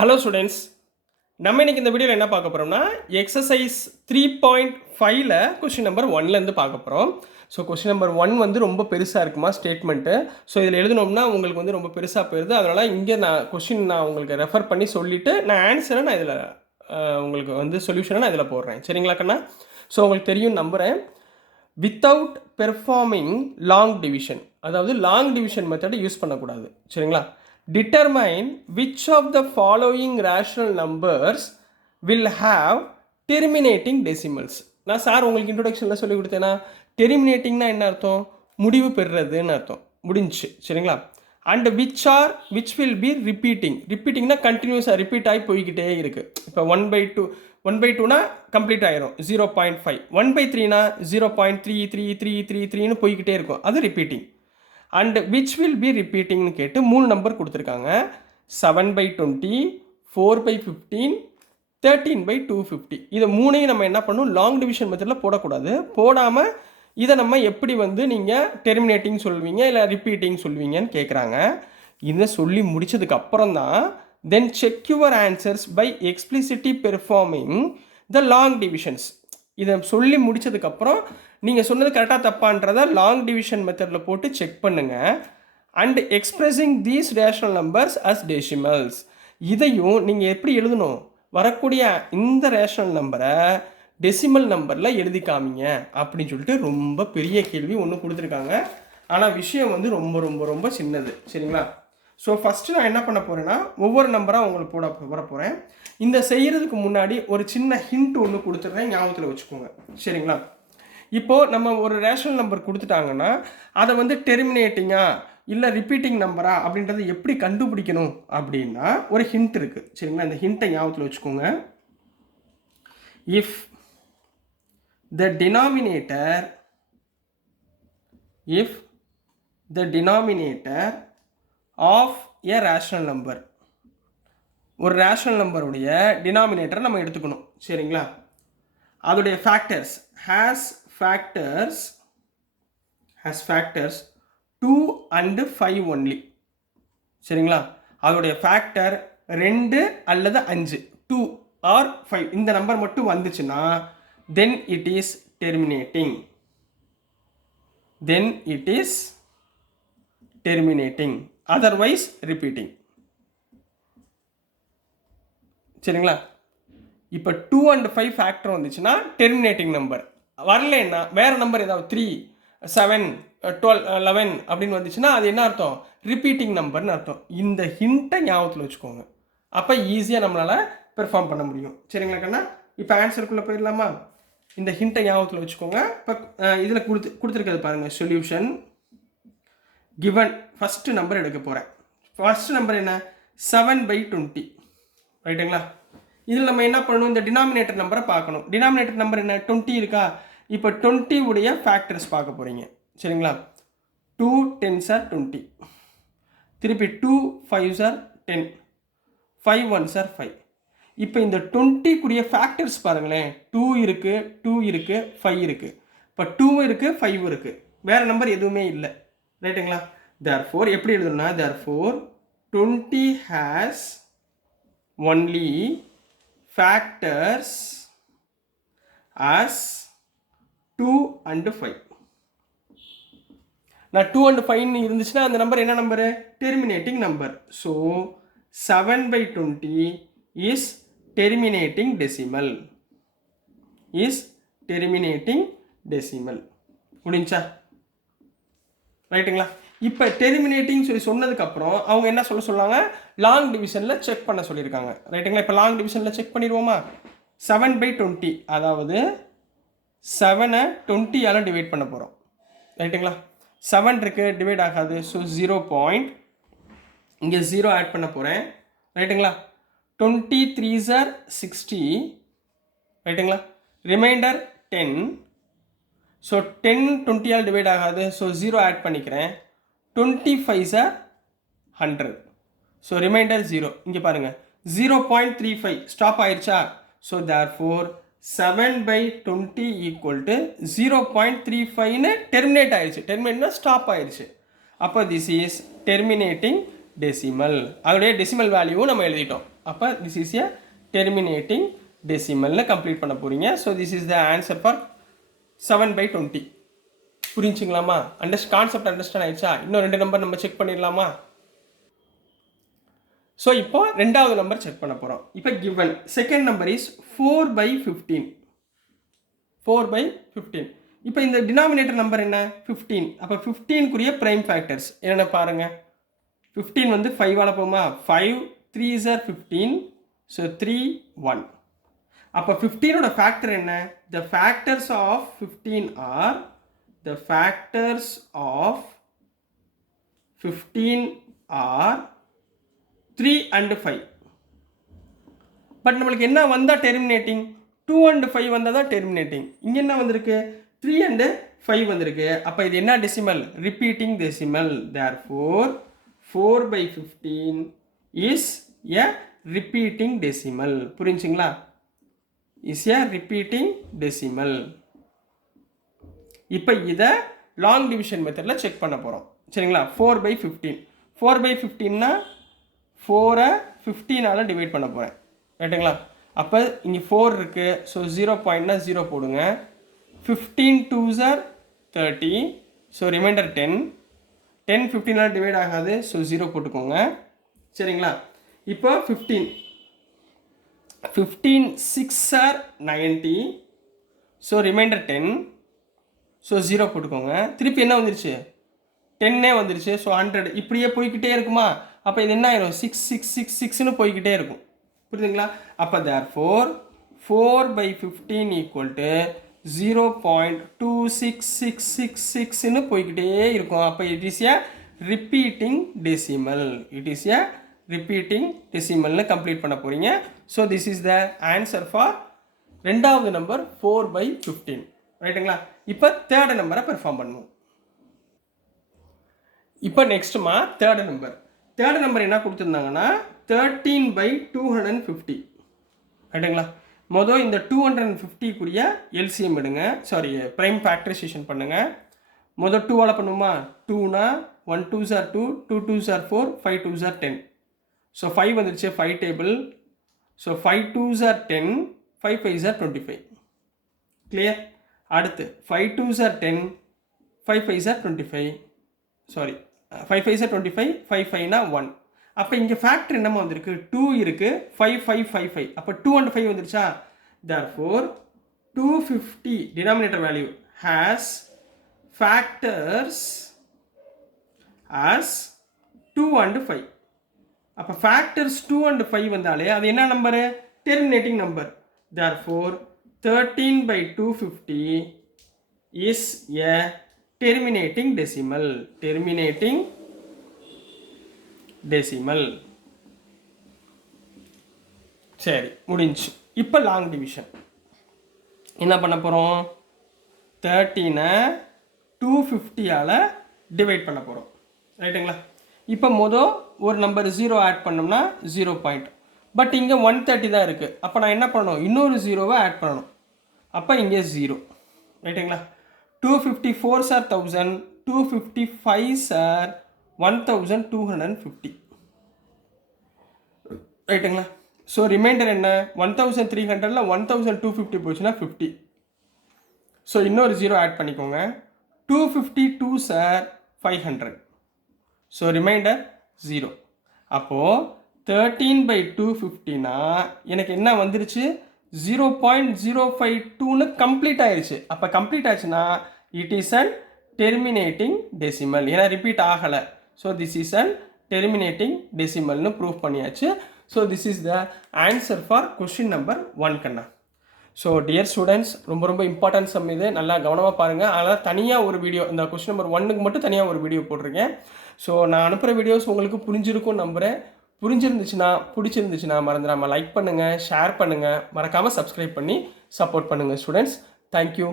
Hello students, நம்ம இன்னைக்கு இந்த வீடியோவில் என்ன பார்க்க போகிறோம்னா எக்ஸசைஸ் 3.5ல் கொஸ்டின் நம்பர் 1லேருந்து பார்க்க போகிறோம். ஸோ கொஸ்டின் நம்பர் 1 வந்து ரொம்ப பெருசாக இருக்குமா ஸ்டேட்மெண்ட்டு. ஸோ இதில் எழுதணும்னா உங்களுக்கு வந்து ரொம்ப பெருசாக போயிடுது. அதனால் இங்கே நான் உங்களுக்கு ரெஃபர் பண்ணி சொல்லிவிட்டு நான் ஆன்சரை நான் இதில் உங்களுக்கு வந்து சொல்யூஷனை நான் இதில் போடுறேன். சரிங்களா கண்ணா? ஸோ உங்களுக்கு தெரியும் நம்புகிறேன். வித்தவுட் பெர்ஃபார்மிங் லாங் டிவிஷன், அதாவது லாங் டிவிஷன் மெத்தடை யூஸ் பண்ணக்கூடாது. சரிங்களா? Determine which of the following rational numbers will have terminating decimals. நான் சார் உங்களுக்கு இன்ட்ரோடக்ஷனில் சொல்லி கொடுத்தேன்னா டெர்மினேட்டிங்னா என்ன அர்த்தம்? முடிவு பெறுறதுன்னு அர்த்தம். முடிஞ்சு. சரிங்களா? அண்ட் விச் வில் பி ரிப்பீட்டிங்னா கண்டினியூஸாக ரிப்பீட் ஆகி போய்கிட்டே இருக்குது. இப்போ 1/2னா கம்ப்ளீட் ஆயிரும் 0.5, 1/3னா 0.333333ன்னு போய்கிட்டே இருக்கும். அது repeating. And which will be ரிப்பீட்டிங்னு கேட்டு 3 நம்பர் கொடுத்துருக்காங்க. 7/20, 4/15, 13/250. இதை மூணையும் நம்ம என்ன பண்ணணும்? லாங் டிவிஷன் மெத்தடில் போடக்கூடாது. போடாமல் இதை நம்ம எப்படி வந்து நீங்கள் டெர்மினேட்டிங் சொல்வீங்க இல்லை ரிப்பீட்டிங் சொல்வீங்கன்னு கேட்குறாங்க. இதை சொல்லி முடித்ததுக்கு அப்புறம் தான் then check your answers by explicitly performing the long divisions. இதை சொல்லி முடித்ததுக்கப்புறம் நீங்கள் சொன்னது கரெக்டாக தப்பான்றதை லாங் டிவிஷன் மெத்தடில் போட்டு செக் பண்ணுங்கள். And expressing these rational numbers as decimals. இதையும் நீங்கள் எப்படி எழுதணும்? வரக்கூடிய இந்த ரேஷனல் நம்பரை டெசிமல் நம்பரில் எழுதி காமிங்க அப்படின்னு சொல்லிட்டு ரொம்ப பெரிய கேள்வி ஒன்று கொடுத்துருக்காங்க. ஆனால் விஷயம் வந்து ரொம்ப ரொம்ப ரொம்ப சின்னது. சரிங்களா? ஸோ ஃபஸ்ட்டு நான் என்ன பண்ண போகிறேன்னா ஒவ்வொரு நம்பராக உங்களுக்கு போட போகிறேன். இந்த செய்கிறதுக்கு முன்னாடி ஒரு சின்ன ஹிண்ட் ஒன்று கொடுத்துட்றேன், ஞாபகத்தில் வச்சுக்கோங்க. சரிங்களா? இப்போது நம்ம ஒரு ரேஷனல் நம்பர் கொடுத்துட்டாங்கன்னா அதை வந்து டெர்மினேட்டிங்கா இல்லை ரிப்பீட்டிங் நம்பரா அப்படின்றத எப்படி கண்டுபிடிக்கணும் அப்படின்னா ஒரு ஹிண்ட் இருக்குது. சரிங்களா? இந்த ஹிண்ட்டை ஞாபகத்தில் வச்சுக்கோங்க. If the denominator of a rational number, ஒரு ரேஷனல் நம்பருடைய டினாமினேட்டரை நம்ம எடுத்துக்கணும். சரிங்களா? அதோடைய factors has factors 2 and 5 only. சரிங்களா? அதோடைய ஃபேக்டர் 2 அல்லது 5, 2 or 5 இந்த நம்பர் மட்டும் வந்துச்சுன்னா then it is terminating. otherwise repeating. சரிங்களா? இப்போ 2 and 5 ஃபேக்டர் வந்துச்சுன்னா டெர்மினேட்டிங் நம்பர். வரலன்னா வேறு நம்பர் ஏதாவது 3, 7, 12, 11 அப்படின்னு வந்துச்சுன்னா அது என்ன அர்த்தம்? ரிப்பீட்டிங் நம்பர்னு அர்த்தம். இந்த ஹிண்ட்டை ஞாபகத்தில் வச்சுக்கோங்க. அப்போ ஈஸியாக நம்மளால் பெர்ஃபார்ம் பண்ண முடியும். சரிங்களா கண்ணா? இப்போ ஆன்சருக்குள்ளே போயிடலாமா? இந்த ஹிண்ட்டை ஞாபகத்தில் வச்சுக்கோங்க. இப்போ இதில் கொடுத்துருக்கிறது பாருங்கள். Solution given. ஃபஸ்ட்டு நம்பர் எடுக்க போகிறேன். ஃபஸ்ட்டு நம்பர் என்ன? 7/20. ரைட்டுங்களா? இதில் நம்ம என்ன பண்ணணும்? இந்த டினாமினேட்டர் நம்பரை பார்க்கணும். டினாமினேட்டர் நம்பர் என்ன? 20 இருக்கா? இப்போ 20 உடைய ஃபேக்டர்ஸ் பார்க்க போகிறீங்க. சரிங்களா? 2 10s are 20, திருப்பி 2 5s are 10, 5 1s are 5. இப்போ இந்த 20 கூடிய ஃபேக்டர்ஸ் பாருங்களேன். 2 இருக்குது, 2 இருக்குது, 5 இருக்குது. இப்போ 2 இருக்குது, 5 இருக்குது, வேறு நம்பர் எதுவுமே இல்லை. ரைட்டுங்களா? therefore எப்படி எழுதணும்னா therefore 20 has only factors as 2 and 5. நான் 2 and 5 இருந்துச்சுன்னா அந்த நம்பர் என்ன number? Terminating number. So 7/20 is terminating decimal. முடிஞ்சா? ரைட்டுங்களா? இப்போ டெர்மினேட்டிங் சொல்லி சொன்னதுக்கப்புறம் அவங்க என்ன சொல்லுவாங்க? லாங் டிவிஷனில் செக் பண்ண சொல்லியிருக்காங்க. ரைட்டுங்களா? இப்போ லாங் டிவிஷனில் செக் பண்ணிடுவோமா? 7/20, அதாவது 7-ஐ 20ஆல் டிவைட் பண்ண போகிறோம். ரைட்டுங்களா? 7 இருக்குது, டிவைட் ஆகாது. ஸோ 0 பாயிண்ட், இங்கே 0 ஆட் பண்ண போகிறேன். ரைட்டுங்களா? 23s are 60. ரைட்டுங்களா? ரிமைண்டர் 10. ஸோ 10 20ஆல் டிவைட் ஆகாது. ஸோ 0 ஆட் பண்ணிக்கிறேன். 25s are 100. So remainder 0. இங்கே பாருங்கள் 0.35 ஸ்டாப் ஆயிடுச்சா? ஸோ therefore 7/20 equal to 0.35ன்னு டெர்மினேட் ஆயிடுச்சு. டெர்மினேட்னா ஸ்டாப் ஆயிடுச்சு. அப்போ திஸ் இஸ் டெர்மினேட்டிங் டெசிமல். அதோடைய டெசிமல் வேல்யூவும் நம்ம எழுதிட்டோம். அப்போ திஸ் இஸ் எ டெர்மினேட்டிங் டெசிமல்னு கம்ப்ளீட் பண்ண போகிறீங்க. So this is the answer for 7/20. புரிஞ்சுங்களாமா? கான்செப்ட் அண்டர்ஸ்டாண்ட் ஆயிடுச்சா? இன்னும் 2 நம்பர் நம்ம செக் பண்ணிடலாமா? ஸோ இப்போ 2வது நம்பர் செக் பண்ண போகிறோம். இப்போ கிவன் செகண்ட் நம்பர் இஸ் 4/15. 4/15. இப்போ இந்த டினாமினேட்டர் நம்பர் என்ன? 15. அப்போ 15க்குரிய ப்ரைம் ஃபேக்டர்ஸ் என்னென்ன பாருங்கள். 15 வந்து 5ஆல் போகுமா? 5 3s are 15. ஸோ 3 1. அப்போ 15ஓட ஃபேக்டர் என்ன? The factors of 15 are 3 and 5. But நம்மளுக்கு என்ன வந்தால் டெர்மினேட்டிங்? 2 and 5 வந்தால் தான் டெர்மினேட்டிங். இங்கே என்ன வந்திருக்கு? 3 and 5 வந்திருக்கு. அப்போ இது என்ன decimal? Repeating decimal. Therefore 4/15 is a repeating decimal. புரிஞ்சுங்களா? is a repeating decimal. இப்போ இதை லாங் டிவிஷன் மெத்தடில் செக் பண்ண போகிறோம். சரிங்களா? 4/15. 4/15னா 4 15ஆல் டிவைட் பண்ண போகிறேன். ரைட்டுங்களா? அப்போ இங்கே 4 இருக்குது. ஸோ 0.0 போடுங்க. 15 2s are 30. So remainder 10. 10 15ஆல் டிவைட் ஆகாது. ஸோ 0 போட்டுக்கோங்க. சரிங்களா? இப்போ 15 6 are 90. So remainder 10. ஸோ 0 போட்டுக்கோங்க. திருப்பி என்ன வந்துருச்சு? 10 வந்துருச்சு. ஸோ 100. இப்படியே போய்கிட்டே இருக்குமா? அப்போ இது என்ன ஆயிரும்? 6 6 6 6ன்னு போய்கிட்டே இருக்கும். புரியுதுங்களா? அப்போ therefore 4/15 ஈக்குவல் டு 0.26666ன்னு போய்கிட்டே இருக்கும். அப்போ it is a repeating decimal. It is a repeating டெசிமல்னு கம்ப்ளீட் பண்ண போகிறீங்க. So this is the answer for 2வது நம்பர் 4/15. ரைட்டுங்களா? இப்போ 3rd நம்பரை பெர்ஃபார்ம் பண்ணுவோம். இப்போ நெக்ஸ்ட்டுமா 3rd நம்பர். 3rd நம்பர் என்ன கொடுத்துருந்தாங்கன்னா 13/250. ரைட்டுங்களா? மொதல் இந்த 250க்குரிய எல்சிஎம் எடுங்க. சாரி, ப்ரைம் ஃபேக்டரைசேஷன் பண்ணுங்கள். மொதல் 2ஆல் பண்ணுமா? 2னா 1 2s are 2, 2 2s are 4, 5 2s are 10. So 5 வந்துருச்சு. 5 table. So 5 2s are 10, 5 5s are 25. Clear? அடுத்து 5 2s are 10, 5 5s are 25. Sorry, 5 5s are 25, 5 5னா 1. அப்போ இங்கே ஃபேக்டர் என்னமா வந்திருக்கு? 2 இருக்குது. 5 5 5 5. அப்போ 2 and 5 வந்துருச்சா? therefore 250 denominator value has factors as 2 and 5. அப்போ ஃபேக்டர்ஸ் 2 and 5 வந்தாலே அது என்ன number? Terminating number. therefore 13/250 is a terminating decimal. Terminating decimal. சரி, முடிஞ்சு. இப்போ லாங் டிவிஷன் என்ன பண்ண போகிறோம்? 13ஐ 250ஆல் டிவைட் பண்ண போகிறோம். ரைட்டுங்களா? இப்போ மொதல் ஒரு நம்பர் 0 ஆட் பண்ணோம்னா 0 பாயிண்ட். பட் இங்கே 130 தான் இருக்குது. அப்போ நான் என்ன பண்ணணும்? இன்னொரு 0வை ஆட் பண்ணணும். அப்போ இங்கே 0. ரைட்டுங்களா? 254s are 1000, 255s are 1250. ரைட்டுங்களா? ஸோ ரிமைண்டர் என்ன? 1300ல் 1250 போச்சுன்னா 50. ஸோ இன்னொரு 0 ஆட் பண்ணிக்கோங்க. 252s are 500. So remainder 0. அப்போது 13/250னா எனக்கு என்ன வந்துருச்சு? 0.052ன்னு கம்ப்ளீட் ஆயிடுச்சு. அப்போ கம்ப்ளீட் ஆச்சுன்னா it is an terminating decimal. ஏன்னா ரிப்பீட் ஆகலை. So this is an terminating டெசிமல்னு ப்ரூவ் பண்ணியாச்சு. So this is the answer for question number 1 கண்ணா. ஸோ டியர் ஸ்டூடெண்ட்ஸ், ரொம்ப ரொம்ப இம்பார்ட்டன்ட் சம் இது. நல்லா கவனமாக பாருங்கள். அதனால் தனியாக ஒரு வீடியோ, இந்த கொஸ்டின் நம்பர் 1க்கு மட்டும் தனியாக ஒரு வீடியோ போட்டிருக்கேன். ஸோ நான் அனுப்புகிற வீடியோஸ் உங்களுக்கு புரிஞ்சிருக்கும்னு நம்புகிறேன். பிடிச்சிருந்துச்சுன்னா மறந்துடாமல் லைக் பண்ணுங்கள், ஷேர் பண்ணுங்கள், மறக்காமல் சப்ஸ்கிரைப் பண்ணி சப்போர்ட் பண்ணுங்கள் ஸ்டூடெண்ட்ஸ். தேங்க்யூ.